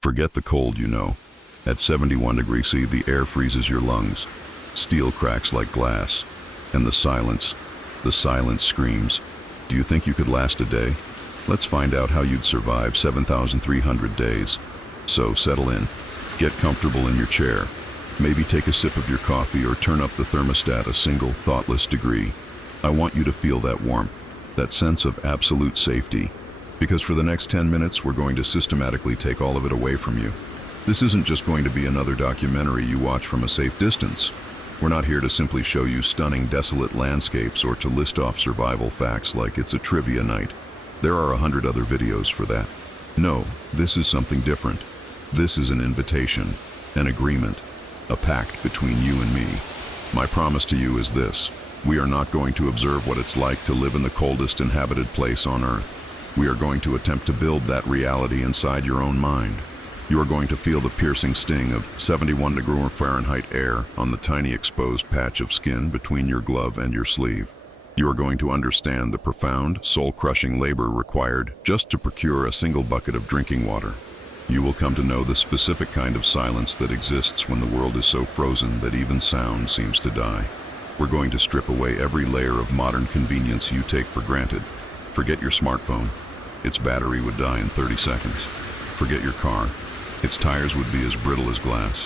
Forget the cold, you know. At 71 degrees C, the air freezes your lungs. Steel cracks like glass. And the silence screams. Do you think you could last a day? Let's find out how you'd survive 7,300 days. So settle in. Get comfortable in your chair. Maybe take a sip of your coffee or turn up the thermostat a single thoughtless degree. I want you to feel that warmth, that sense of absolute safety. Because for the next 10 minutes, we're going to systematically take all of it away from you. This isn't just going to be another documentary you watch from a safe distance. We're not here to simply show you stunning, desolate landscapes or to list off survival facts like it's a trivia night. There are 100 other videos for that. No, this is something different. This is an invitation, an agreement, a pact between you and me. My promise to you is this: we are not going to observe what it's like to live in the coldest inhabited place on Earth. We are going to attempt to build that reality inside your own mind. You are going to feel the piercing sting of 71 degrees Fahrenheit air on the tiny exposed patch of skin between your glove and your sleeve. You are going to understand the profound, soul-crushing labor required just to procure a single bucket of drinking water. You will come to know the specific kind of silence that exists when the world is so frozen that even sound seems to die. We're going to strip away every layer of modern convenience you take for granted. Forget your smartphone. Its battery would die in 30 seconds. Forget your car. Its tires would be as brittle as glass.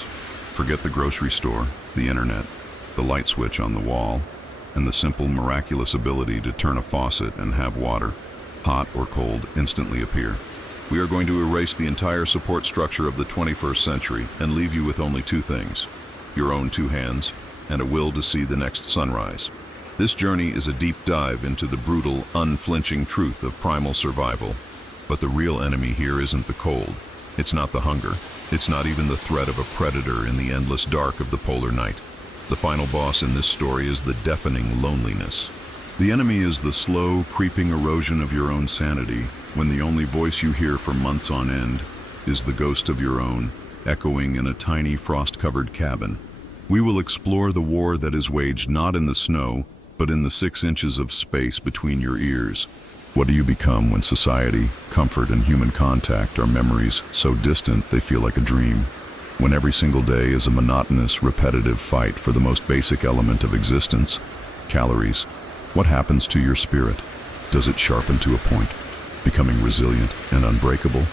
Forget the grocery store, the internet, the light switch on the wall, and the simple, miraculous ability to turn a faucet and have water, hot or cold, instantly appear. We are going to erase the entire support structure of the 21st century and leave you with only two things: your own two hands and a will to see the next sunrise. This journey is a deep dive into the brutal, unflinching truth of primal survival. But the real enemy here isn't the cold. It's not the hunger. It's not even the threat of a predator in the endless dark of the polar night. The final boss in this story is the deafening loneliness. The enemy is the slow, creeping erosion of your own sanity, when the only voice you hear for months on end is the ghost of your own, echoing in a tiny frost-covered cabin. We will explore the war that is waged not in the snow, but in the 6 inches of space between your ears. What do you become when society, comfort, and human contact are memories so distant they feel like a dream? When every single day is a monotonous, repetitive fight for the most basic element of existence, calories, what happens to your spirit? Does it sharpen to a point, becoming resilient and unbreakable?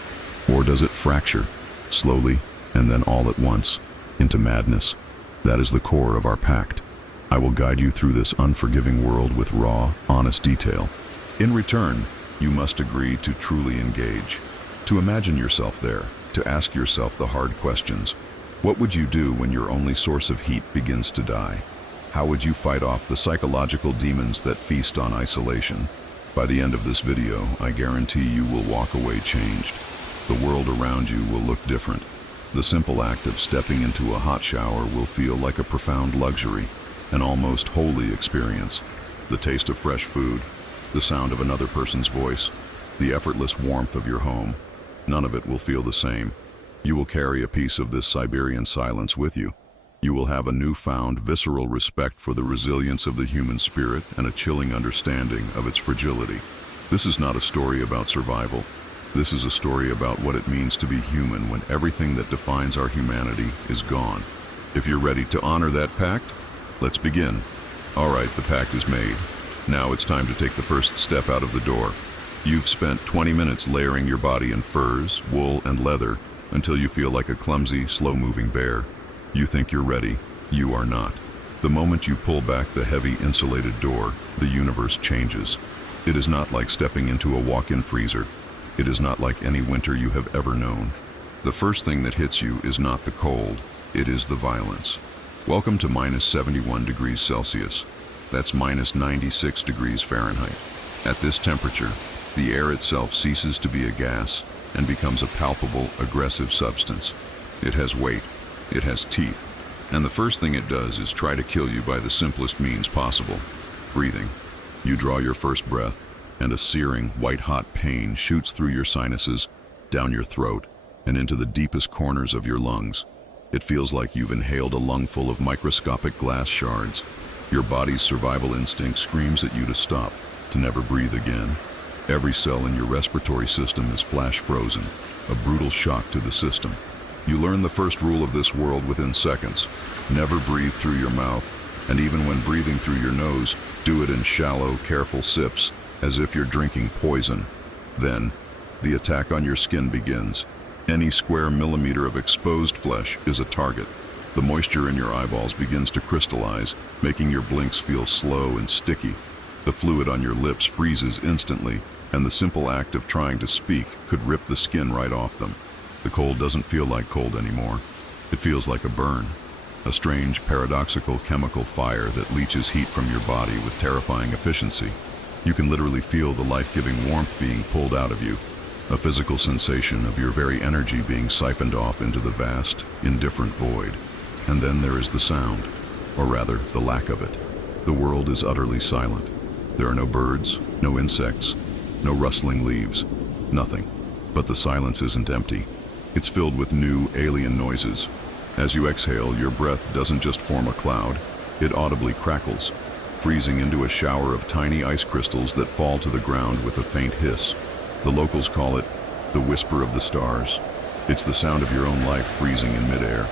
Or does it fracture, slowly and then all at once, into madness? That is the core of our pact. I will guide you through this unforgiving world with raw, honest detail. In return, you must agree to truly engage, to imagine yourself there, to ask yourself the hard questions. What would you do when your only source of heat begins to die? How would you fight off the psychological demons that feast on isolation? By the end of this video, I guarantee you will walk away changed. The world around you will look different. The simple act of stepping into a hot shower will feel like a profound luxury, an almost holy experience. The taste of fresh food, the sound of another person's voice, the effortless warmth of your home, none of it will feel the same. You will carry a piece of this Siberian silence with you. You will have a newfound, visceral respect for the resilience of the human spirit and a chilling understanding of its fragility. This is not a story about survival. This is a story about what it means to be human when everything that defines our humanity is gone. If you're ready to honor that pact, let's begin. All right, the pact is made. Now it's time to take the first step out of the door. You've spent 20 minutes layering your body in furs, wool, and leather until you feel like a clumsy, slow-moving bear. You think you're ready. You are not. The moment you pull back the heavy insulated door, the universe changes. It is not like stepping into a walk-in freezer. It is not like any winter you have ever known. The first thing that hits you is not the cold. It is the violence. Welcome to minus 71 degrees Celsius. That's minus 96 degrees Fahrenheit. At this temperature, the air itself ceases to be a gas and becomes a palpable, aggressive substance. It has weight, it has teeth, and the first thing it does is try to kill you by the simplest means possible: breathing. You draw your first breath, and a searing, white-hot pain shoots through your sinuses, down your throat, and into the deepest corners of your lungs. It feels like you've inhaled a lungful of microscopic glass shards. Your body's survival instinct screams at you to stop, to never breathe again. Every cell in your respiratory system is flash frozen, a brutal shock to the system. You learn the first rule of this world within seconds. Never breathe through your mouth, and even when breathing through your nose, do it in shallow, careful sips, as if you're drinking poison. Then, the attack on your skin begins. Any square millimeter of exposed flesh is a target. The moisture in your eyeballs begins to crystallize, making your blinks feel slow and sticky. The fluid on your lips freezes instantly, and the simple act of trying to speak could rip the skin right off them. The cold doesn't feel like cold anymore. It feels like a burn. A strange, paradoxical chemical fire that leaches heat from your body with terrifying efficiency. You can literally feel the life-giving warmth being pulled out of you, a physical sensation of your very energy being siphoned off into the vast, indifferent void. And then there is the sound, or rather, the lack of it. The world is utterly silent. There are no birds, no insects, no rustling leaves, nothing. But the silence isn't empty. It's filled with new, alien noises. As you exhale, your breath doesn't just form a cloud, it audibly crackles, freezing into a shower of tiny ice crystals that fall to the ground with a faint hiss. The locals call it the whisper of the stars. It's the sound of your own life freezing in midair.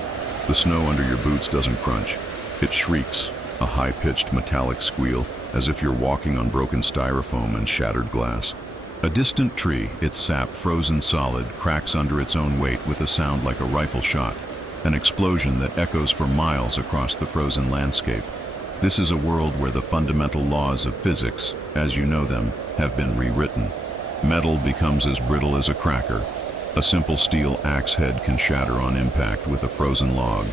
The snow under your boots doesn't crunch. It shrieks, a high-pitched metallic squeal, as if you're walking on broken styrofoam and shattered glass. A distant tree, its sap frozen solid, cracks under its own weight with a sound like a rifle shot, an explosion that echoes for miles across the frozen landscape. This is a world where the fundamental laws of physics, as you know them, have been rewritten. Metal becomes as brittle as a cracker. A simple steel axe head can shatter on impact with a frozen log.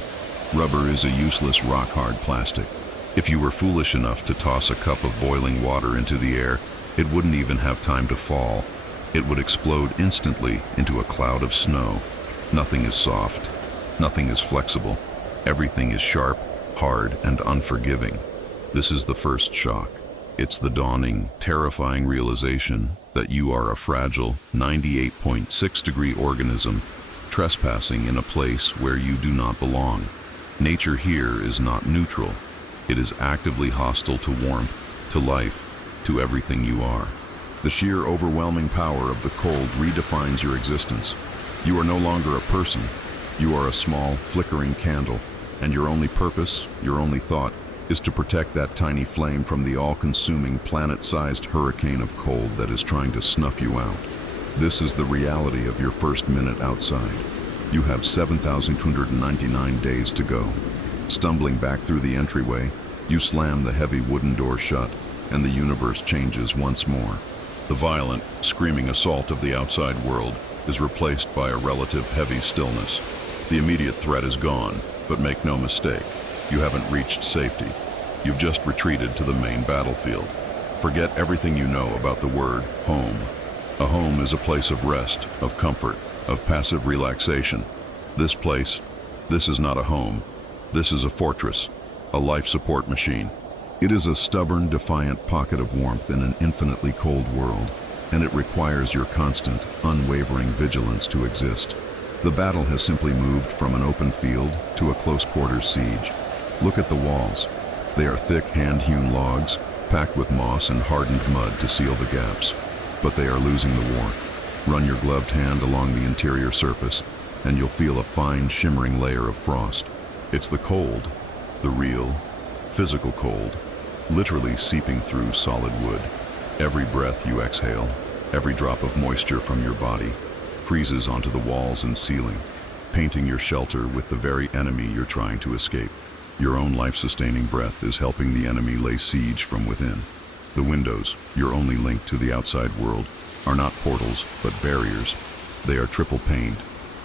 Rubber is a useless rock-hard plastic. If you were foolish enough to toss a cup of boiling water into the air, it wouldn't even have time to fall. It would explode instantly into a cloud of snow. Nothing is soft. Nothing is flexible. Everything is sharp, hard, and unforgiving. This is the first shock. It's the dawning, terrifying realization that you are a fragile, 98.6-degree organism trespassing in a place where you do not belong. Nature here is not neutral. It is actively hostile to warmth, to life, to everything you are. The sheer overwhelming power of the cold redefines your existence. You are no longer a person. You are a small, flickering candle, and your only purpose, your only thought, is to protect that tiny flame from the all-consuming planet-sized hurricane of cold that is trying to snuff you out. This is the reality of your first minute outside. You have 7,299 days to go. Stumbling back through the entryway, you slam the heavy wooden door shut, and the universe changes once more. The violent, screaming assault of the outside world is replaced by a relative heavy stillness. The immediate threat is gone, but make no mistake, you haven't reached safety. You've just retreated to the main battlefield. Forget everything you know about the word home. A home is a place of rest, of comfort, of passive relaxation. This place, this is not a home. This is a fortress, a life support machine. It is a stubborn, defiant pocket of warmth in an infinitely cold world, and it requires your constant, unwavering vigilance to exist. The battle has simply moved from an open field to a close-quarters siege. Look at the walls. They are thick, hand-hewn logs, packed with moss and hardened mud to seal the gaps. But they are losing the war. Run your gloved hand along the interior surface, and you'll feel a fine, shimmering layer of frost. It's the cold, the real, physical cold, literally seeping through solid wood. Every breath you exhale, every drop of moisture from your body, freezes onto the walls and ceiling, painting your shelter with the very enemy you're trying to escape. Your own life-sustaining breath is helping the enemy lay siege from within. The windows, your only link to the outside world, are not portals, but barriers. They are triple-paned,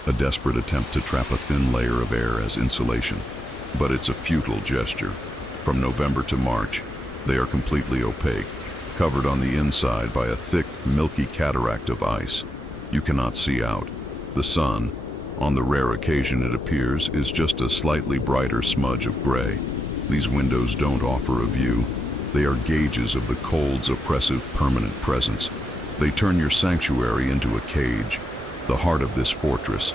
a desperate attempt to trap a thin layer of air as insulation. But it's a futile gesture. From November to March, they are completely opaque, covered on the inside by a thick, milky cataract of ice. You cannot see out. The sun, on the rare occasion it appears, is just a slightly brighter smudge of gray. These windows don't offer a view. They are gauges of the cold's oppressive permanent presence. They turn your sanctuary into a cage, the heart of this fortress.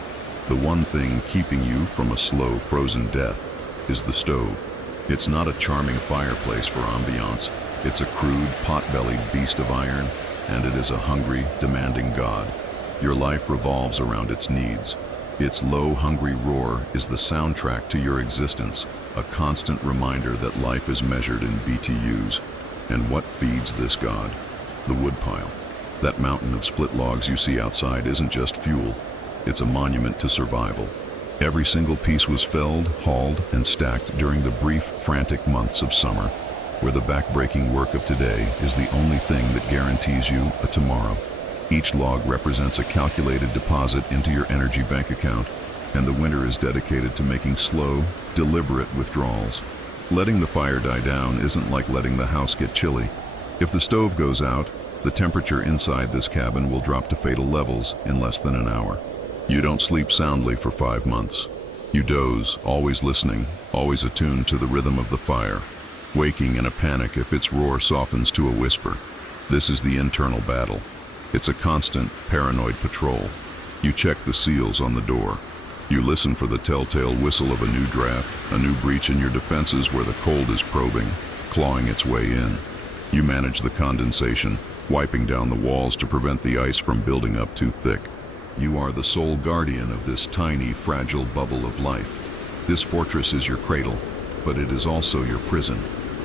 The one thing keeping you from a slow, frozen death is the stove. It's not a charming fireplace for ambiance. It's a crude, pot-bellied beast of iron, and it is a hungry, demanding god. Your life revolves around its needs. Its low, hungry roar is the soundtrack to your existence, a constant reminder that life is measured in BTUs. And what feeds this god? The woodpile. That mountain of split logs you see outside isn't just fuel, it's a monument to survival. Every single piece was felled, hauled, and stacked during the brief, frantic months of summer, where the back-breaking work of today is the only thing that guarantees you a tomorrow. Each log represents a calculated deposit into your energy bank account, and the winter is dedicated to making slow, deliberate withdrawals. Letting the fire die down isn't like letting the house get chilly. If the stove goes out, the temperature inside this cabin will drop to fatal levels in less than an hour. You don't sleep soundly for 5 months. You doze, always listening, always attuned to the rhythm of the fire, waking in a panic if its roar softens to a whisper. This is the internal battle. It's a constant, paranoid patrol. You check the seals on the door. You listen for the telltale whistle of a new draft, a new breach in your defenses where the cold is probing, clawing its way in. You manage the condensation, wiping down the walls to prevent the ice from building up too thick. You are the sole guardian of this tiny, fragile bubble of life. This fortress is your cradle, but it is also your prison.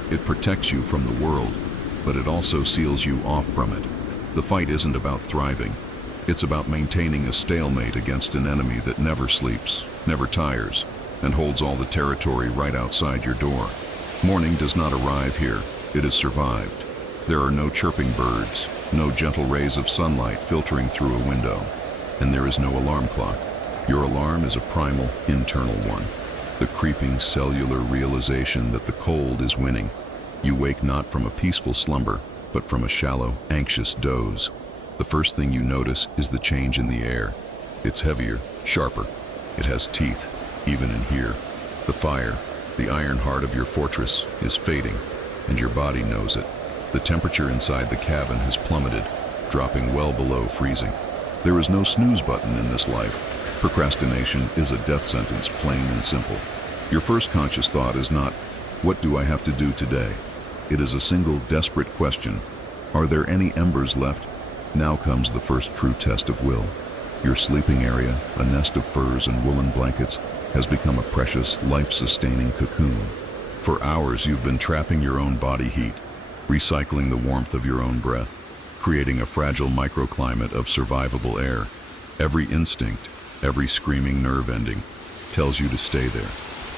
It protects you from the world, but it also seals you off from it. The fight isn't about thriving. It's about maintaining a stalemate against an enemy that never sleeps, never tires, and holds all the territory right outside your door. Morning does not arrive here. It has survived. There are no chirping birds, no gentle rays of sunlight filtering through a window, and there is no alarm clock. Your alarm is a primal, internal one, the creeping cellular realization that the cold is winning. You wake not from a peaceful slumber, but from a shallow, anxious doze. The first thing you notice is the change in the air. It's heavier, sharper. It has teeth, even in here. The fire, the iron heart of your fortress, is fading, and your body knows it. The temperature inside the cabin has plummeted, dropping well below freezing. There is no snooze button in this life. Procrastination is a death sentence, plain and simple. Your first conscious thought is not, "What do I have to do today?" It is a single, desperate question. Are there any embers left? Now comes the first true test of will. Your sleeping area, a nest of furs and woolen blankets, has become a precious, life-sustaining cocoon. For hours you've been trapping your own body heat, recycling the warmth of your own breath, creating a fragile microclimate of survivable air. Every instinct, every screaming nerve ending, tells you to stay there,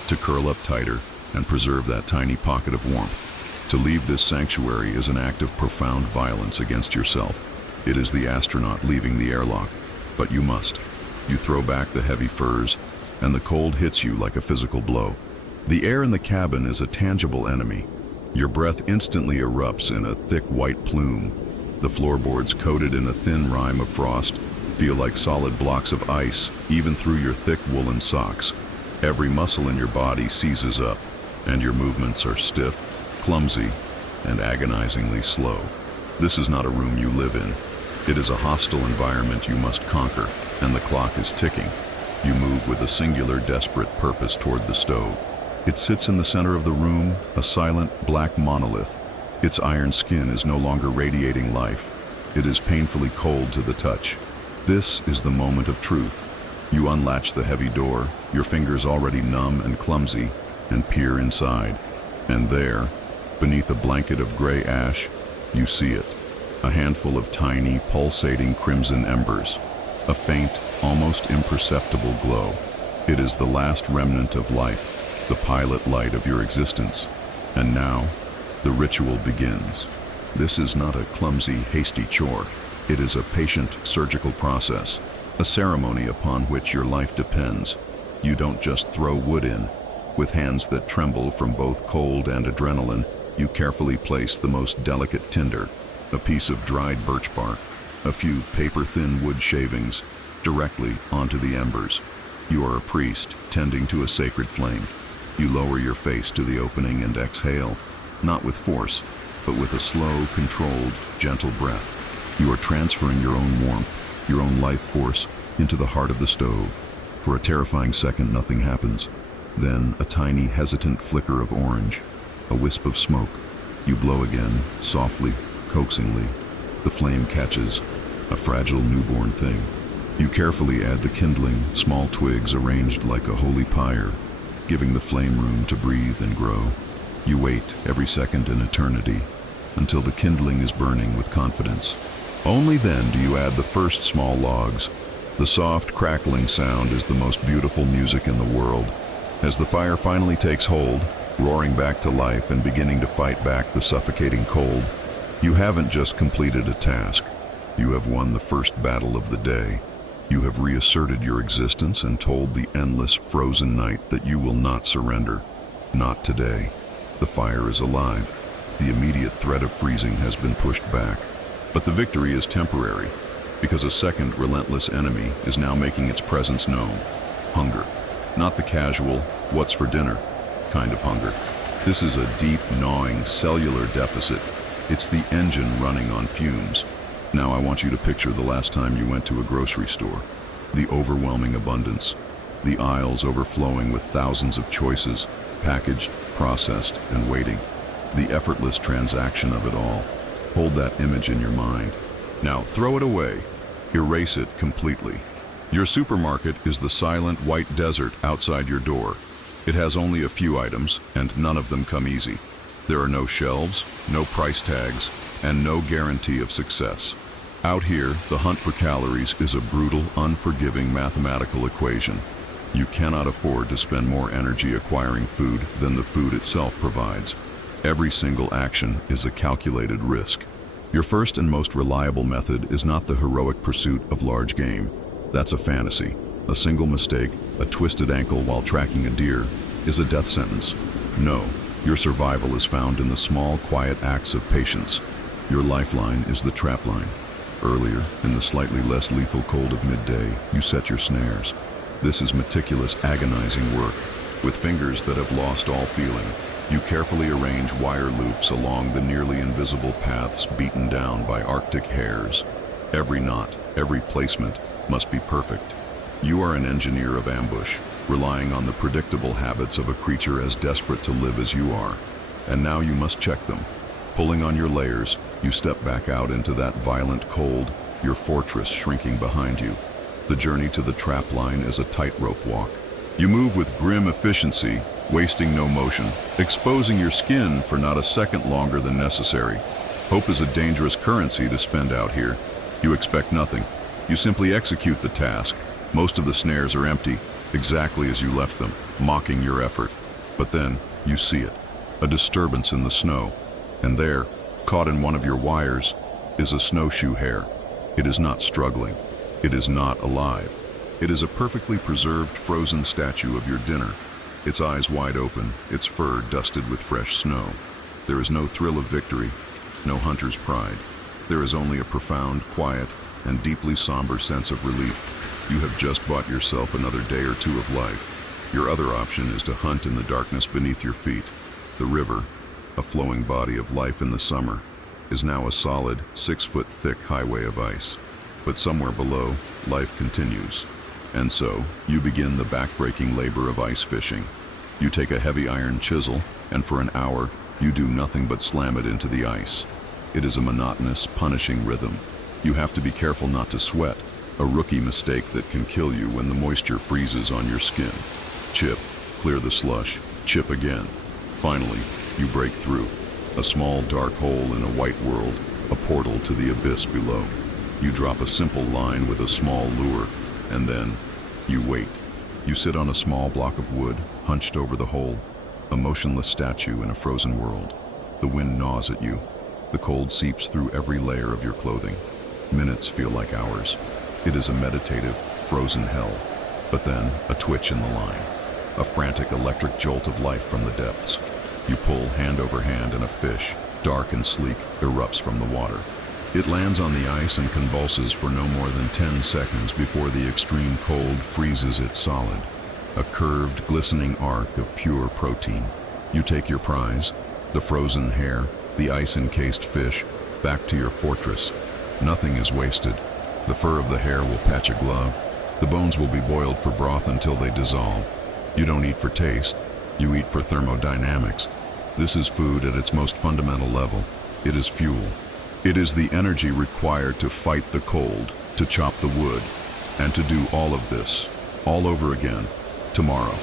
to curl up tighter and preserve that tiny pocket of warmth. To leave this sanctuary is an act of profound violence against yourself. It is the astronaut leaving the airlock, but you must. You throw back the heavy furs, and the cold hits you like a physical blow. The air in the cabin is a tangible enemy. Your breath instantly erupts in a thick white plume. The floorboards, coated in a thin rime of frost, feel like solid blocks of ice, even through your thick woolen socks. Every muscle in your body seizes up, and your movements are stiff, clumsy, and agonizingly slow. This is not a room you live in. It is a hostile environment you must conquer, and the clock is ticking. You move with a singular, desperate purpose toward the stove. It sits in the center of the room, a silent, black monolith. Its iron skin is no longer radiating life. It is painfully cold to the touch. This is the moment of truth. You unlatch the heavy door, your fingers already numb and clumsy, and peer inside. And there, beneath a blanket of gray ash, you see it. A handful of tiny, pulsating crimson embers. A faint, almost imperceptible glow. It is the last remnant of life, the pilot light of your existence. And now, the ritual begins. This is not a clumsy, hasty chore. It is a patient, surgical process, a ceremony upon which your life depends. You don't just throw wood in. With hands that tremble from both cold and adrenaline, you carefully place the most delicate tinder, a piece of dried birch bark, a few paper-thin wood shavings, directly onto the embers. You are a priest, tending to a sacred flame. You lower your face to the opening and exhale, not with force, but with a slow, controlled, gentle breath. You are transferring your own warmth, your own life force, into the heart of the stove. For a terrifying second, nothing happens. Then a tiny, hesitant flicker of orange, a wisp of smoke. You blow again, softly, coaxingly. The flame catches, a fragile newborn thing. You carefully add the kindling, small twigs arranged like a holy pyre, giving the flame room to breathe and grow. You wait, every second an eternity, until the kindling is burning with confidence. Only then do you add the first small logs. The soft, crackling sound is the most beautiful music in the world. As the fire finally takes hold, roaring back to life and beginning to fight back the suffocating cold, you haven't just completed a task. You have won the first battle of the day. You have reasserted your existence and told the endless, frozen night that you will not surrender. Not today. The fire is alive. The immediate threat of freezing has been pushed back. But the victory is temporary, because a second relentless enemy is now making its presence known. Hunger. Not the casual, what's for dinner kind of hunger. This is a deep, gnawing, cellular deficit. It's the engine running on fumes. Now I want you to picture the last time you went to a grocery store. The overwhelming abundance. The aisles overflowing with thousands of choices, packaged, processed, and waiting. The effortless transaction of it all. Hold that image in your mind. Now throw it away. Erase it completely. Your supermarket is the silent white desert outside your door. It has only a few items, and none of them come easy. There are no shelves, no price tags, and no guarantee of success. Out here, the hunt for calories is a brutal, unforgiving mathematical equation. You cannot afford to spend more energy acquiring food than the food itself provides. Every single action is a calculated risk. Your first and most reliable method is not the heroic pursuit of large game. That's a fantasy. A single mistake, a twisted ankle while tracking a deer, is a death sentence. No, your survival is found in the small, quiet acts of patience. Your lifeline is the trap line. Earlier, in the slightly less lethal cold of midday, you set your snares. This is meticulous, agonizing work. With fingers that have lost all feeling, you carefully arrange wire loops along the nearly invisible paths beaten down by Arctic hares. Every knot, every placement must be perfect. You are an engineer of ambush, relying on the predictable habits of a creature as desperate to live as you are. And now you must check them. Pulling on your layers, you step back out into that violent cold, your fortress shrinking behind you. The journey to the trap line is a tightrope walk. You move with grim efficiency, wasting no motion, exposing your skin for not a second longer than necessary. Hope is a dangerous currency to spend out here. You expect nothing. You simply execute the task. Most of the snares are empty, exactly as you left them, mocking your effort. But then, you see it. A disturbance in the snow. And there, caught in one of your wires, is a snowshoe hare. It is not struggling. It is not alive. It is a perfectly preserved frozen statue of your dinner. Its eyes wide open, its fur dusted with fresh snow. There is no thrill of victory, no hunter's pride. There is only a profound, quiet, and deeply somber sense of relief. You have just bought yourself another day or two of life. Your other option is to hunt in the darkness beneath your feet. The river, a flowing body of life in the summer, is now a solid, 6-foot thick highway of ice. But somewhere below, life continues. And so, you begin the back-breaking labor of ice fishing. You take a heavy iron chisel, and for an hour, you do nothing but slam it into the ice. It is a monotonous, punishing rhythm. You have to be careful not to sweat, a rookie mistake that can kill you when the moisture freezes on your skin. Chip, clear the slush, chip again. Finally, you break through. A small dark hole in a white world, a portal to the abyss below. You drop a simple line with a small lure, and then you wait. You sit on a small block of wood, hunched over the hole, a motionless statue in a frozen world. The wind gnaws at you. The cold seeps through every layer of your clothing. Minutes feel like hours. It is a meditative, frozen hell. But then, a twitch in the line. A frantic electric jolt of life from the depths. You pull hand over hand and a fish, dark and sleek, erupts from the water. It lands on the ice and convulses for no more than 10 seconds before the extreme cold freezes it solid. A curved, glistening arc of pure protein. You take your prize, the frozen hare, the ice-encased fish, back to your fortress. Nothing is wasted. The fur of the hare will patch a glove. The bones will be boiled for broth until they dissolve. You don't eat for taste. You eat for thermodynamics. This is food at its most fundamental level. It is fuel. It is the energy required to fight the cold, to chop the wood, and to do all of this, all over again, tomorrow.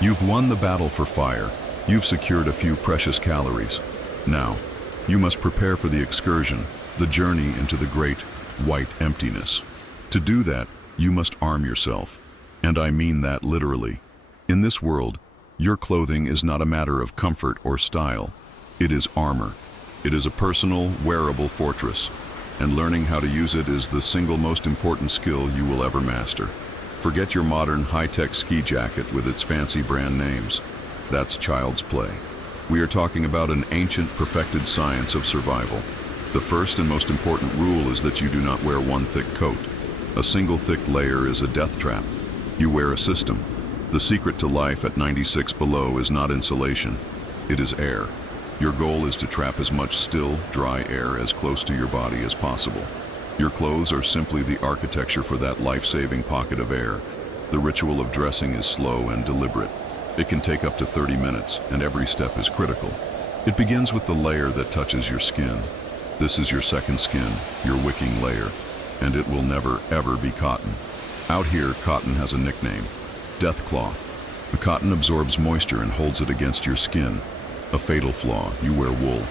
You've won the battle for fire. You've secured a few precious calories. Now, you must prepare for the excursion, the journey into the great, white emptiness. To do that, you must arm yourself. And I mean that literally. In this world, your clothing is not a matter of comfort or style. It is armor. It is a personal, wearable fortress. And learning how to use it is the single most important skill you will ever master. Forget your modern high-tech ski jacket with its fancy brand names. That's child's play. We are talking about an ancient, perfected science of survival. The first and most important rule is that you do not wear one thick coat. A single thick layer is a death trap. You wear a system. The secret to life at 96 below is not insulation. It is air. Your goal is to trap as much still, dry air as close to your body as possible. Your clothes are simply the architecture for that life-saving pocket of air. The ritual of dressing is slow and deliberate. It can take up to 30 minutes, and every step is critical. It begins with the layer that touches your skin. This is your second skin, your wicking layer, and it will never, ever be cotton. Out here, cotton has a nickname, death cloth. The cotton absorbs moisture and holds it against your skin. A fatal flaw, you wear wool.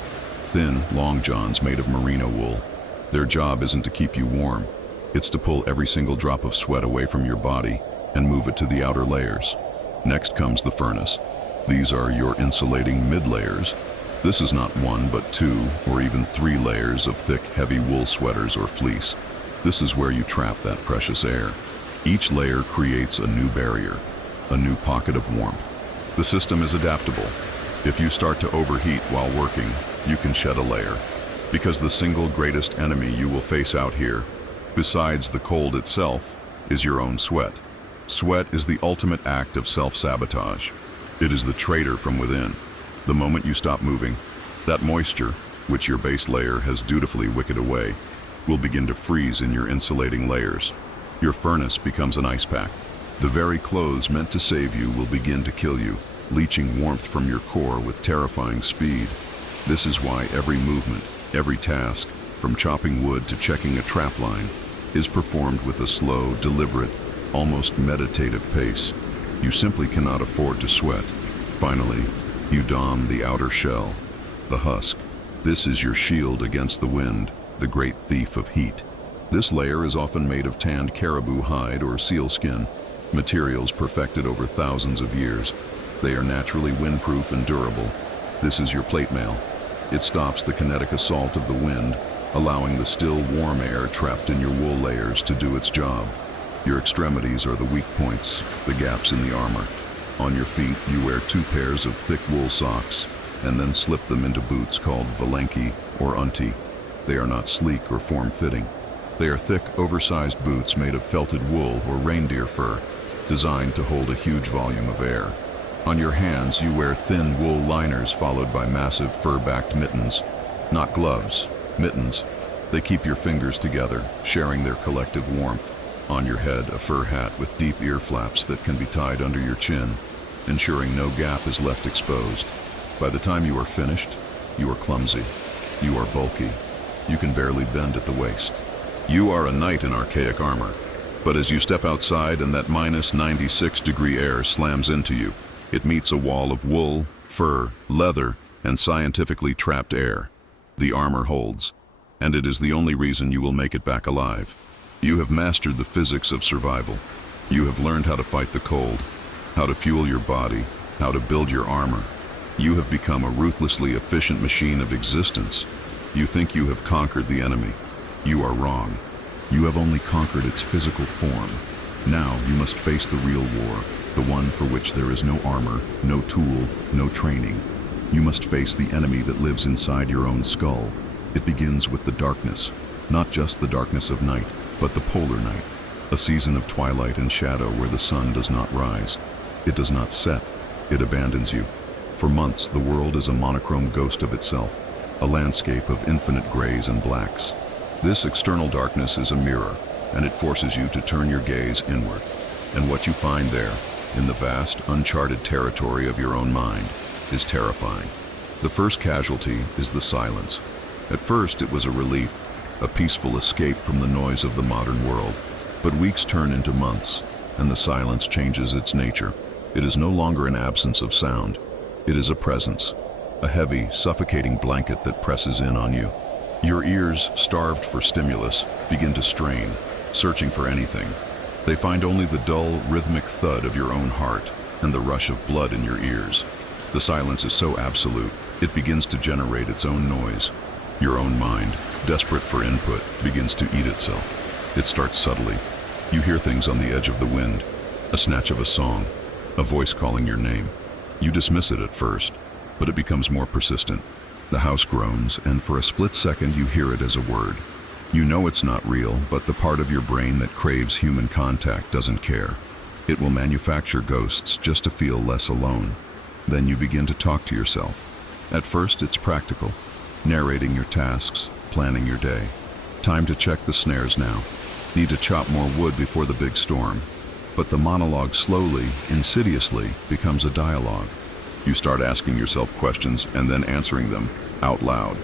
Thin, long johns made of merino wool. Their job isn't to keep you warm. It's to pull every single drop of sweat away from your body and move it to the outer layers. Next comes the furnace. These are your insulating mid-layers. This is not one, but 2 or even 3 layers of thick, heavy wool sweaters or fleece. This is where you trap that precious air. Each layer creates a new barrier, a new pocket of warmth. The system is adaptable. If you start to overheat while working, you can shed a layer. Because the single greatest enemy you will face out here, besides the cold itself, is your own sweat. Sweat is the ultimate act of self-sabotage. It is the traitor from within. The moment you stop moving, that moisture, which your base layer has dutifully wicked away, will begin to freeze in your insulating layers. Your furnace becomes an ice pack. The very clothes meant to save you will begin to kill you, leaching warmth from your core with terrifying speed. This is why every movement, every task, from chopping wood to checking a trap line, is performed with a slow, deliberate, almost meditative pace. You simply cannot afford to sweat. Finally, you don the outer shell, the husk. This is your shield against the wind, the great thief of heat. This layer is often made of tanned caribou hide or seal skin, materials perfected over thousands of years. They are naturally windproof and durable. This is your plate mail. It stops the kinetic assault of the wind, allowing the still warm air trapped in your wool layers to do its job. Your extremities are the weak points, the gaps in the armor. On your feet, you wear 2 pairs of thick wool socks, and then slip them into boots called valenki or unti. They are not sleek or form-fitting. They are thick, oversized boots made of felted wool or reindeer fur, designed to hold a huge volume of air. On your hands, you wear thin wool liners followed by massive fur-backed mittens. Not gloves, mittens. They keep your fingers together, sharing their collective warmth. On your head, a fur hat with deep ear flaps that can be tied under your chin, ensuring no gap is left exposed. By the time you are finished, you are clumsy. You are bulky. You can barely bend at the waist. You are a knight in archaic armor. But as you step outside and that minus 96-degree air slams into you, it meets a wall of wool, fur, leather, and scientifically trapped air. The armor holds, and it is the only reason you will make it back alive. You have mastered the physics of survival. You have learned how to fight the cold, how to fuel your body, how to build your armor. You have become a ruthlessly efficient machine of existence. You think you have conquered the enemy. You are wrong. You have only conquered its physical form. Now you must face the real war, the one for which there is no armor, no tool, no training. You must face the enemy that lives inside your own skull. It begins with the darkness, not just the darkness of night, but the polar night, a season of twilight and shadow where the sun does not rise. It does not set. It abandons you. For months, the world is a monochrome ghost of itself, a landscape of infinite grays and blacks. This external darkness is a mirror, and it forces you to turn your gaze inward. And what you find there, in the vast, uncharted territory of your own mind, is terrifying. The first casualty is the silence. At first, it was a relief, a peaceful escape from the noise of the modern world. But weeks turn into months, and the silence changes its nature. It is no longer an absence of sound. It is a presence, a heavy, suffocating blanket that presses in on you. Your ears, starved for stimulus, begin to strain, searching for anything. They find only the dull, rhythmic thud of your own heart and the rush of blood in your ears. The silence is so absolute, it begins to generate its own noise. Your own mind, desperate for input, begins to eat itself. It starts subtly. You hear things on the edge of the wind, a snatch of a song, a voice calling your name. You dismiss it at first, but it becomes more persistent. The house groans, and for a split second you hear it as a word. You know it's not real, but the part of your brain that craves human contact doesn't care. It will manufacture ghosts just to feel less alone. Then you begin to talk to yourself. At first it's practical, narrating your tasks, planning your day. Time to check the snares now. Need to chop more wood before the big storm. But the monologue slowly, insidiously, becomes a dialogue. You start asking yourself questions and then answering them out loud.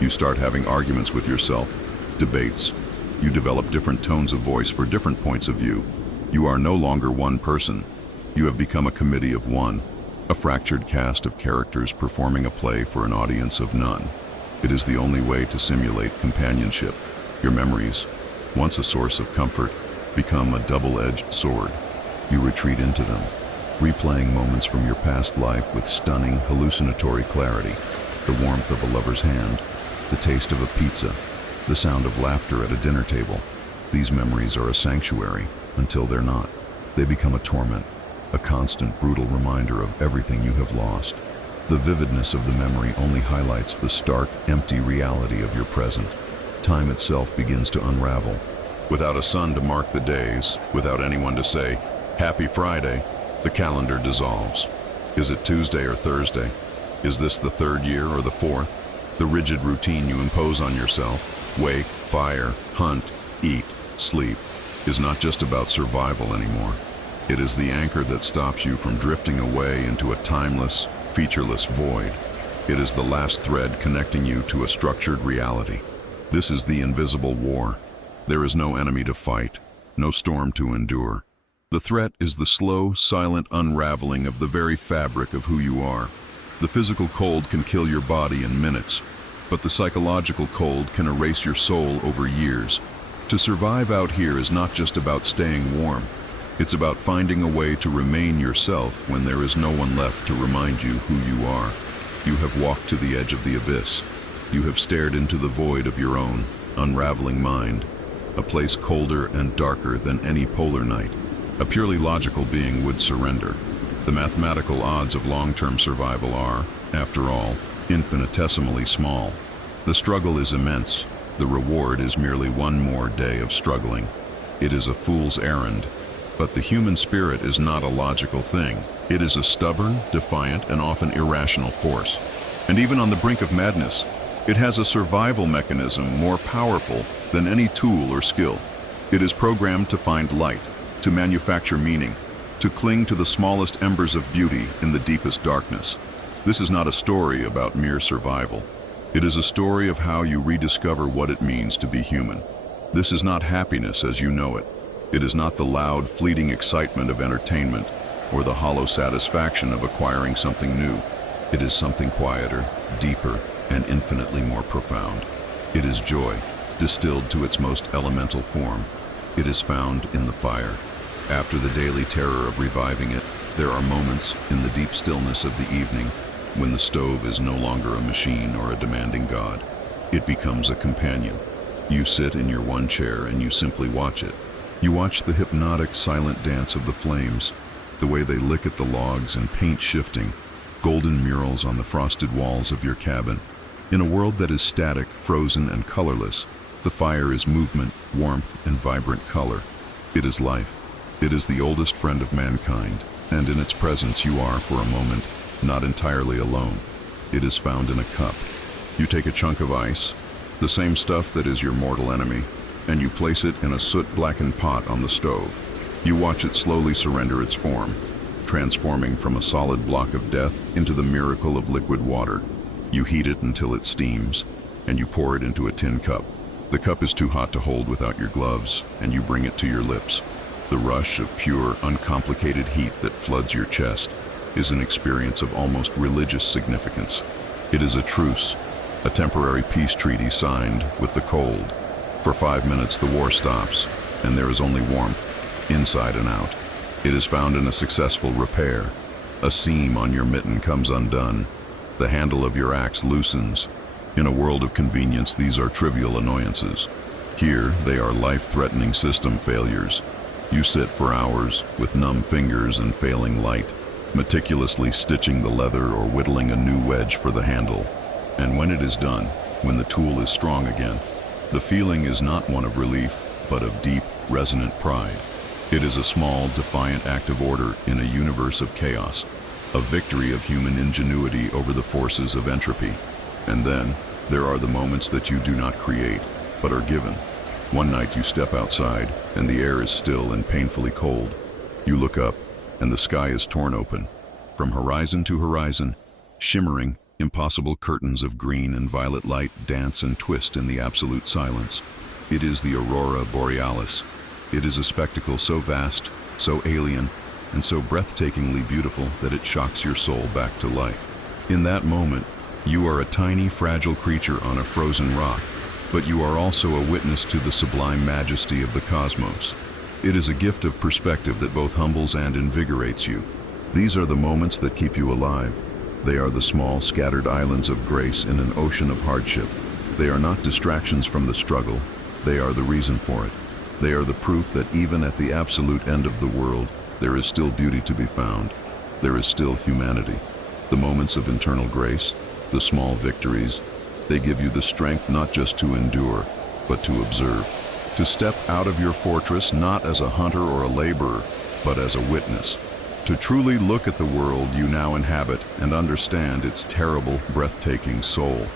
You start having arguments with yourself, debates. You develop different tones of voice for different points of view. You are no longer one person. You have become a committee of one, a fractured cast of characters performing a play for an audience of none. It is the only way to simulate companionship. Your memories, once a source of comfort, become a double-edged sword. You retreat into them, replaying moments from your past life with stunning, hallucinatory clarity. The warmth of a lover's hand, the taste of a pizza, the sound of laughter at a dinner table. These memories are a sanctuary until they're not. They become a torment, a constant, brutal reminder of everything you have lost. The vividness of the memory only highlights the stark, empty reality of your present. Time itself begins to unravel. Without a sun to mark the days, without anyone to say, "Happy Friday," the calendar dissolves. Is it Tuesday or Thursday? Is this the third year or the fourth? The rigid routine you impose on yourself, wake, fire, hunt, eat, sleep, is not just about survival anymore. It is the anchor that stops you from drifting away into a timeless, featureless void. It is the last thread connecting you to a structured reality. This is the invisible war. There is no enemy to fight, no storm to endure. The threat is the slow, silent unraveling of the very fabric of who you are. The physical cold can kill your body in minutes, but the psychological cold can erase your soul over years. To survive out here is not just about staying warm. It's about finding a way to remain yourself when there is no one left to remind you who you are. You have walked to the edge of the abyss. You have stared into the void of your own, unraveling mind, a place colder and darker than any polar night. A purely logical being would surrender. The mathematical odds of long-term survival are, after all, infinitesimally small. The struggle is immense. The reward is merely one more day of struggling. It is a fool's errand. But the human spirit is not a logical thing. It is a stubborn, defiant, and often irrational force. And even on the brink of madness, it has a survival mechanism more powerful than any tool or skill. It is programmed to find light, to manufacture meaning, to cling to the smallest embers of beauty in the deepest darkness. This is not a story about mere survival. It is a story of how you rediscover what it means to be human. This is not happiness as you know it. It is not the loud, fleeting excitement of entertainment or the hollow satisfaction of acquiring something new. It is something quieter, deeper, and infinitely more profound. It is joy, distilled to its most elemental form. It is found in the fire. After the daily terror of reviving it, there are moments in the deep stillness of the evening when the stove is no longer a machine or a demanding god. It becomes a companion. You sit in your one chair and you simply watch it. You watch the hypnotic, silent dance of the flames, the way they lick at the logs and paint shifting, golden murals on the frosted walls of your cabin. In a world that is static, frozen, and colorless, the fire is movement, warmth, and vibrant color. It is life. It is the oldest friend of mankind, and in its presence you are, for a moment, not entirely alone. It is found in a cup. You take a chunk of ice, the same stuff that is your mortal enemy, and you place it in a soot-blackened pot on the stove. You watch it slowly surrender its form, transforming from a solid block of death into the miracle of liquid water. You heat it until it steams, and you pour it into a tin cup. The cup is too hot to hold without your gloves, and you bring it to your lips. The rush of pure, uncomplicated heat that floods your chest is an experience of almost religious significance. It is a truce, a temporary peace treaty signed with the cold. For 5 minutes the war stops, and there is only warmth, inside and out. It is found in a successful repair. A seam on your mitten comes undone. The handle of your axe loosens. In a world of convenience, these are trivial annoyances. Here, they are life-threatening system failures. You sit for hours with numb fingers and failing light, meticulously stitching the leather or whittling a new wedge for the handle. And when it is done, when the tool is strong again, the feeling is not one of relief, but of deep, resonant pride. It is a small, defiant act of order in a universe of chaos, a victory of human ingenuity over the forces of entropy. And then, there are the moments that you do not create, but are given. One night you step outside, and the air is still and painfully cold. You look up, and the sky is torn open. From horizon to horizon, shimmering, impossible curtains of green and violet light dance and twist in the absolute silence. It is the aurora borealis. It is a spectacle so vast, so alien, and so breathtakingly beautiful that it shocks your soul back to life. In that moment, you are a tiny, fragile creature on a frozen rock, but you are also a witness to the sublime majesty of the cosmos. It is a gift of perspective that both humbles and invigorates you. These are the moments that keep you alive. They are the small, scattered islands of grace in an ocean of hardship. They are not distractions from the struggle. They are the reason for it. They are the proof that even at the absolute end of the world, there is still beauty to be found. There is still humanity. The moments of internal grace, the small victories, they give you the strength not just to endure, but to observe. To step out of your fortress not as a hunter or a laborer, but as a witness. To truly look at the world you now inhabit and understand its terrible, breathtaking soul.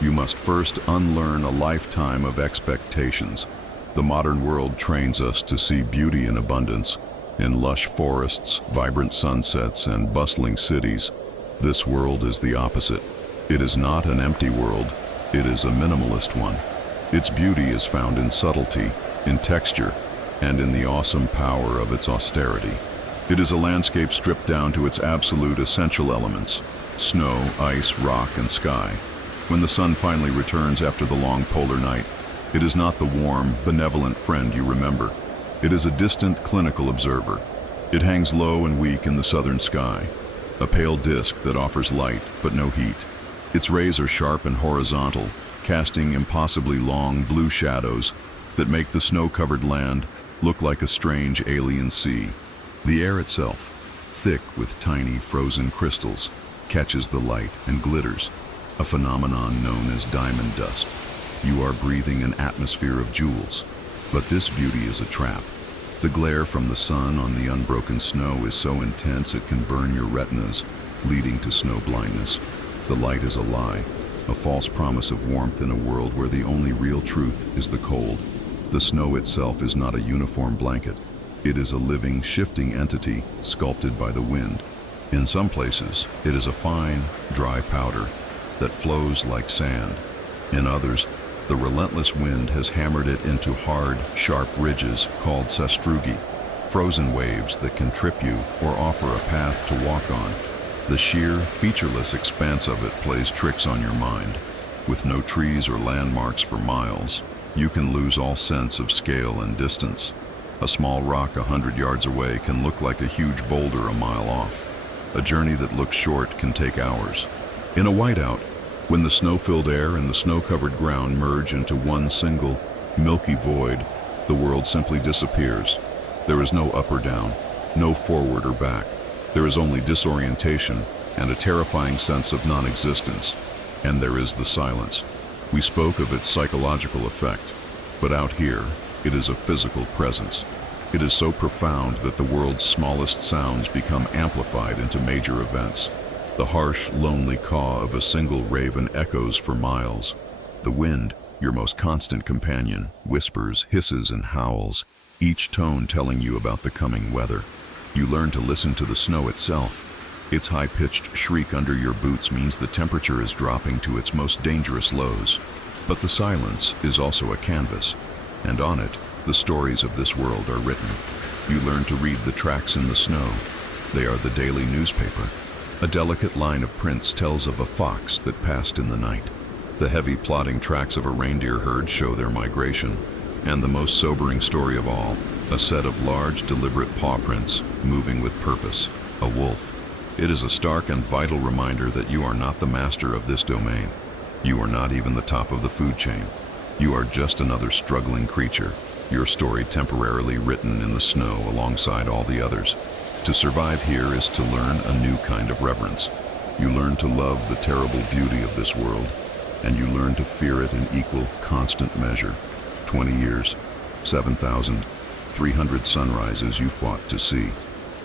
You must first unlearn a lifetime of expectations. The modern world trains us to see beauty in abundance, in lush forests, vibrant sunsets, and bustling cities. This world is the opposite. It is not an empty world, it is a minimalist one. Its beauty is found in subtlety, in texture, and in the awesome power of its austerity. It is a landscape stripped down to its absolute essential elements: snow, ice, rock, and sky. When the sun finally returns after the long polar night, it is not the warm, benevolent friend you remember. It is a distant, clinical observer. It hangs low and weak in the southern sky, a pale disk that offers light but no heat. Its rays are sharp and horizontal, casting impossibly long blue shadows that make the snow-covered land look like a strange alien sea. The air itself, thick with tiny frozen crystals, catches the light and glitters, a phenomenon known as diamond dust. You are breathing an atmosphere of jewels. But this beauty is a trap. The glare from the sun on the unbroken snow is so intense it can burn your retinas, leading to snow blindness. The light is a lie, a false promise of warmth in a world where the only real truth is the cold. The snow itself is not a uniform blanket. It is a living, shifting entity sculpted by the wind. In some places, it is a fine, dry powder that flows like sand. In others, the relentless wind has hammered it into hard, sharp ridges called sastrugi, frozen waves that can trip you or offer a path to walk on. The sheer, featureless expanse of it plays tricks on your mind. With no trees or landmarks for miles, you can lose all sense of scale and distance. A small rock 100 yards away can look like a huge boulder a mile off. A journey that looks short can take hours. In a whiteout, when the snow-filled air and the snow-covered ground merge into one single, milky void, the world simply disappears. There is no up or down, no forward or back. There is only disorientation and a terrifying sense of non-existence. And there is the silence. We spoke of its psychological effect, but out here, it is a physical presence. It is so profound that the world's smallest sounds become amplified into major events. The harsh, lonely caw of a single raven echoes for miles. The wind, your most constant companion, whispers, hisses, and howls, each tone telling you about the coming weather. You learn to listen to the snow itself. Its high-pitched shriek under your boots means the temperature is dropping to its most dangerous lows. But the silence is also a canvas, and on it, the stories of this world are written. You learn to read the tracks in the snow. They are the daily newspaper. A delicate line of prints tells of a fox that passed in the night. The heavy plodding tracks of a reindeer herd show their migration. And the most sobering story of all, a set of large, deliberate paw prints moving with purpose, a wolf. It is a stark and vital reminder that you are not the master of this domain. You are not even the top of the food chain. You are just another struggling creature, your story temporarily written in the snow alongside all the others. To survive here is to learn a new kind of reverence. You learn to love the terrible beauty of this world, and you learn to fear it in equal, constant measure. 20 years, 7,300 sunrises you fought to see.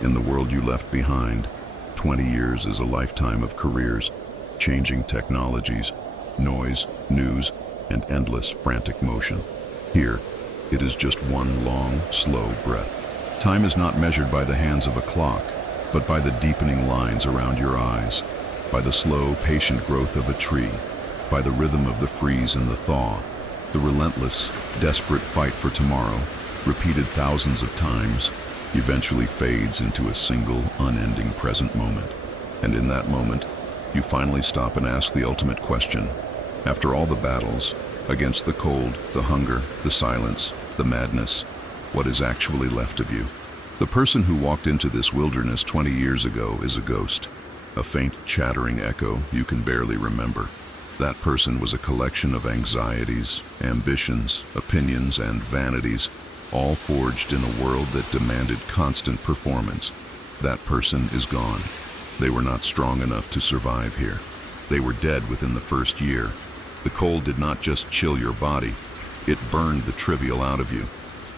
In the world you left behind, 20 years is a lifetime of careers, changing technologies, noise, news, and endless frantic motion. Here, it is just one long, slow breath. Time is not measured by the hands of a clock, but by the deepening lines around your eyes, by the slow, patient growth of a tree, by the rhythm of the freeze and the thaw. The relentless, desperate fight for tomorrow, repeated thousands of times, eventually fades into a single, unending present moment. And in that moment, you finally stop and ask the ultimate question. After all the battles, against the cold, the hunger, the silence, the madness, what is actually left of you? The person who walked into this wilderness 20 years ago is a ghost, a faint chattering echo you can barely remember. That person was a collection of anxieties, ambitions, opinions, and vanities, all forged in a world that demanded constant performance. That person is gone. They were not strong enough to survive here. They were dead within the first year. The cold did not just chill your body, it burned the trivial out of you.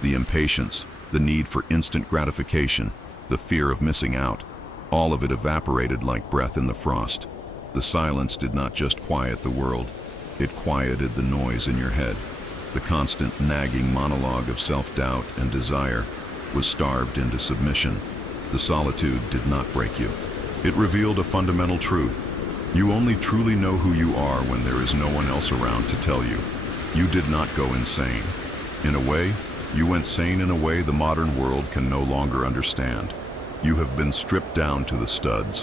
The impatience, the need for instant gratification, the fear of missing out, all of it evaporated like breath in the frost. The silence did not just quiet the world, it quieted the noise in your head. The constant nagging monologue of self-doubt and desire was starved into submission. The solitude did not break you. It revealed a fundamental truth. You only truly know who you are when there is no one else around to tell you. You did not go insane. In a way, you went sane in a way the modern world can no longer understand. You have been stripped down to the studs.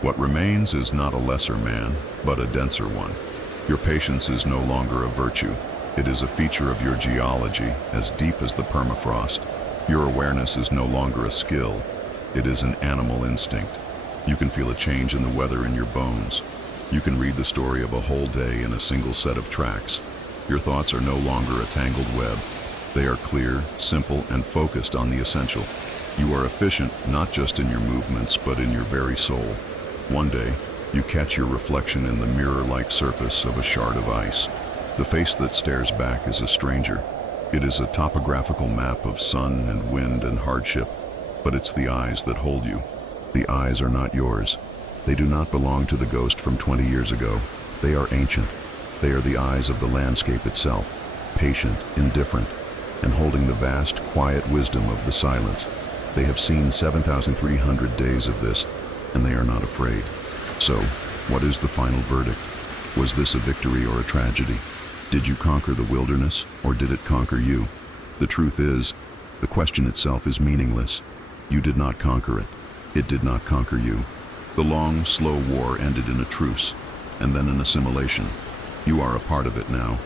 What remains is not a lesser man, but a denser one. Your patience is no longer a virtue. It is a feature of your geology, as deep as the permafrost. Your awareness is no longer a skill. It is an animal instinct. You can feel a change in the weather in your bones. You can read the story of a whole day in a single set of tracks. Your thoughts are no longer a tangled web. They are clear, simple, and focused on the essential. You are efficient not just in your movements, but in your very soul. One day, you catch your reflection in the mirror-like surface of a shard of ice. The face that stares back is a stranger. It is a topographical map of sun and wind and hardship, but it's the eyes that hold you. The eyes are not yours. They do not belong to the ghost from 20 years ago. They are ancient. They are the eyes of the landscape itself, patient, indifferent, and holding the vast, quiet wisdom of the silence. They have seen 7,300 days of this, and they are not afraid. So, what is the final verdict? Was this a victory or a tragedy? Did you conquer the wilderness, or did it conquer you? The truth is, the question itself is meaningless. You did not conquer it. It did not conquer you. The long, slow war ended in a truce, and then an assimilation. You are a part of it now.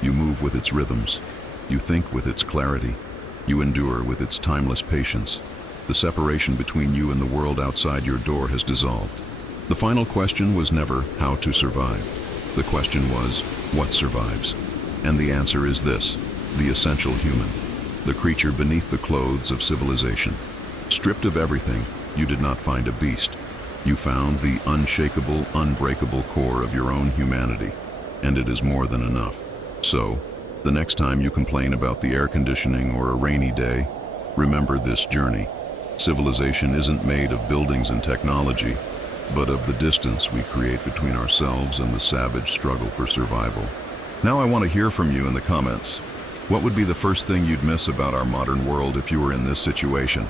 You move with its rhythms. You think with its clarity. You endure with its timeless patience. The separation between you and the world outside your door has dissolved. The final question was never how to survive. The question was, what survives? And the answer is this, the essential human, the creature beneath the clothes of civilization. Stripped of everything, you did not find a beast. You found the unshakable, unbreakable core of your own humanity, and it is more than enough. So, the next time you complain about the air conditioning or a rainy day, remember this journey. Civilization isn't made of buildings and technology, but of the distance we create between ourselves and the savage struggle for survival. Now I want to hear from you in the comments. What would be the first thing you'd miss about our modern world if you were in this situation?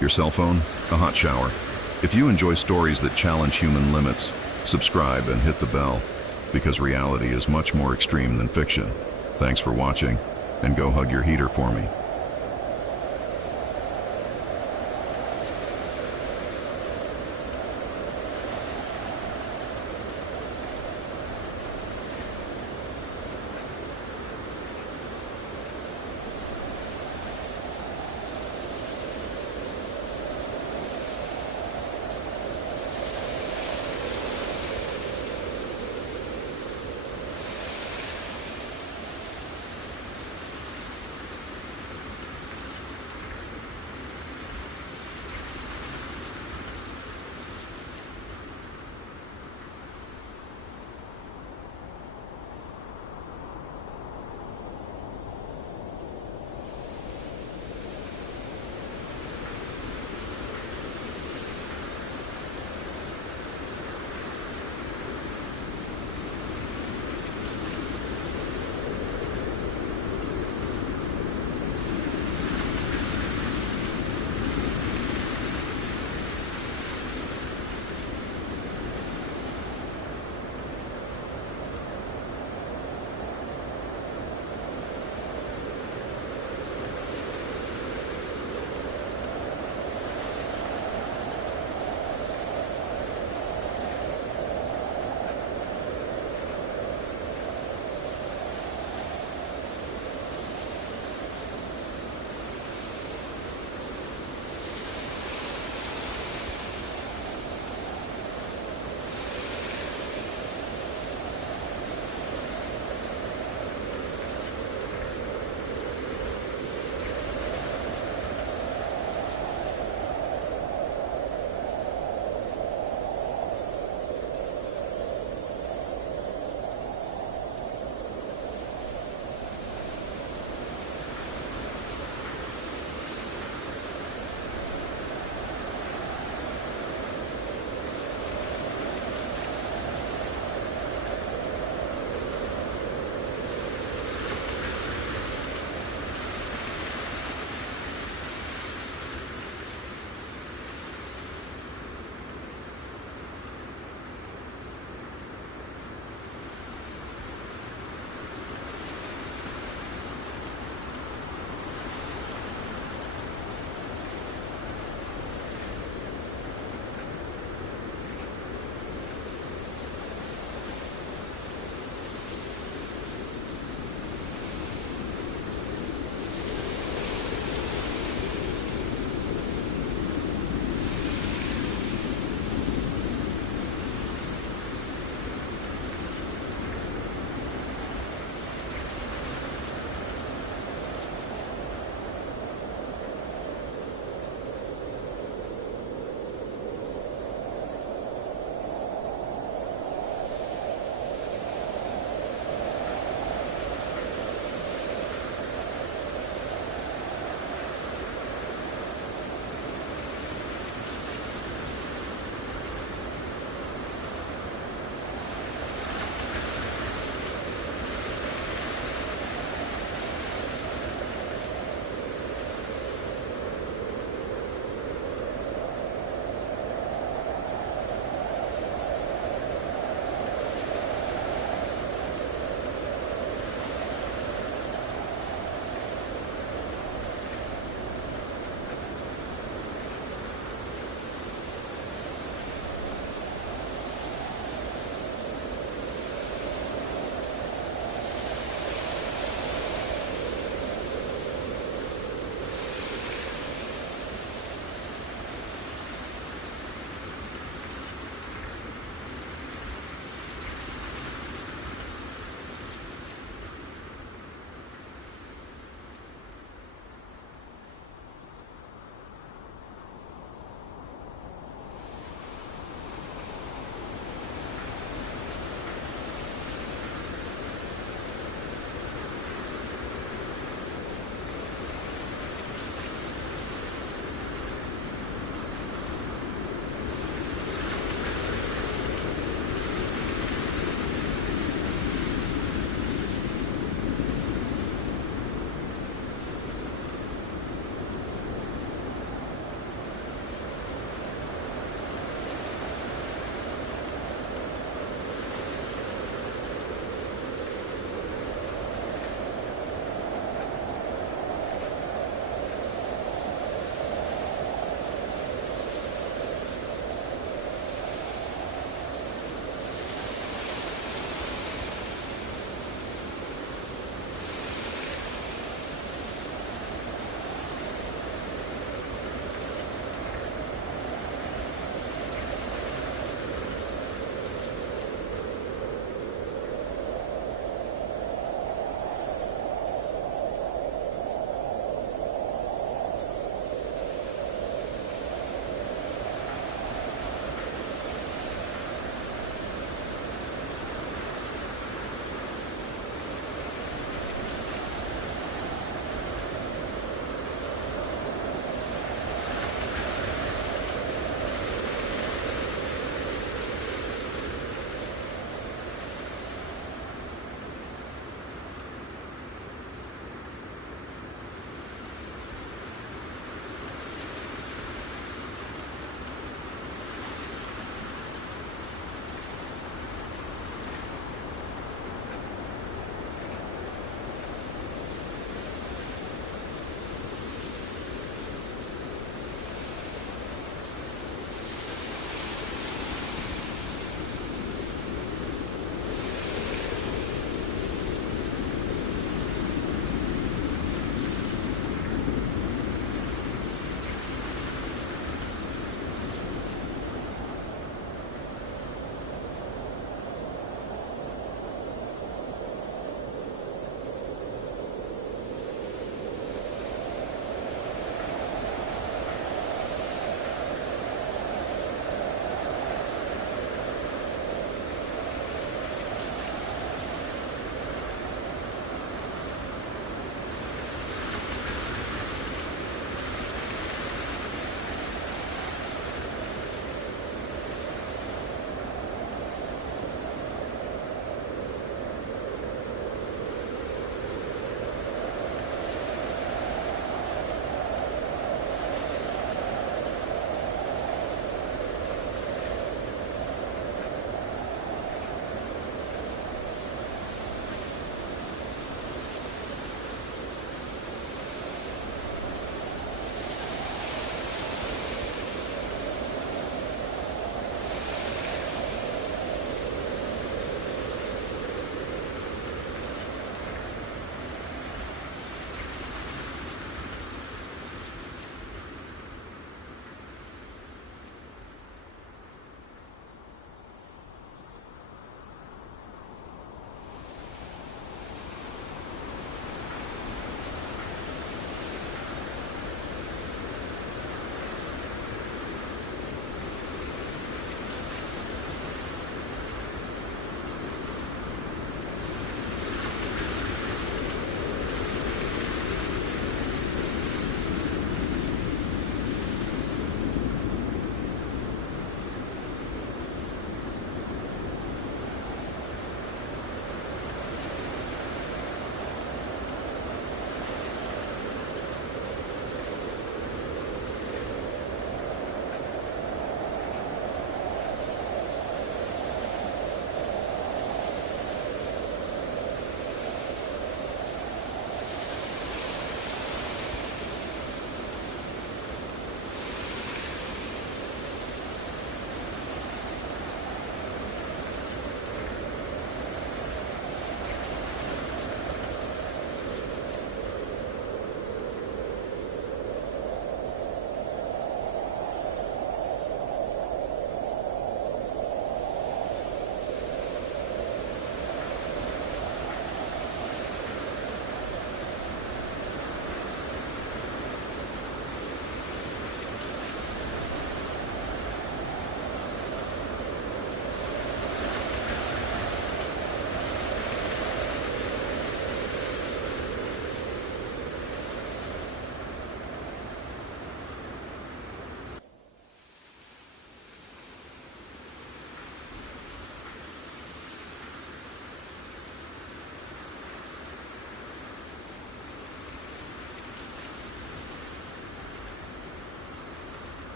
Your cell phone? A hot shower? If you enjoy stories that challenge human limits, subscribe and hit the bell. because reality is much more extreme than fiction. Thanks for watching, and go hug your heater for me.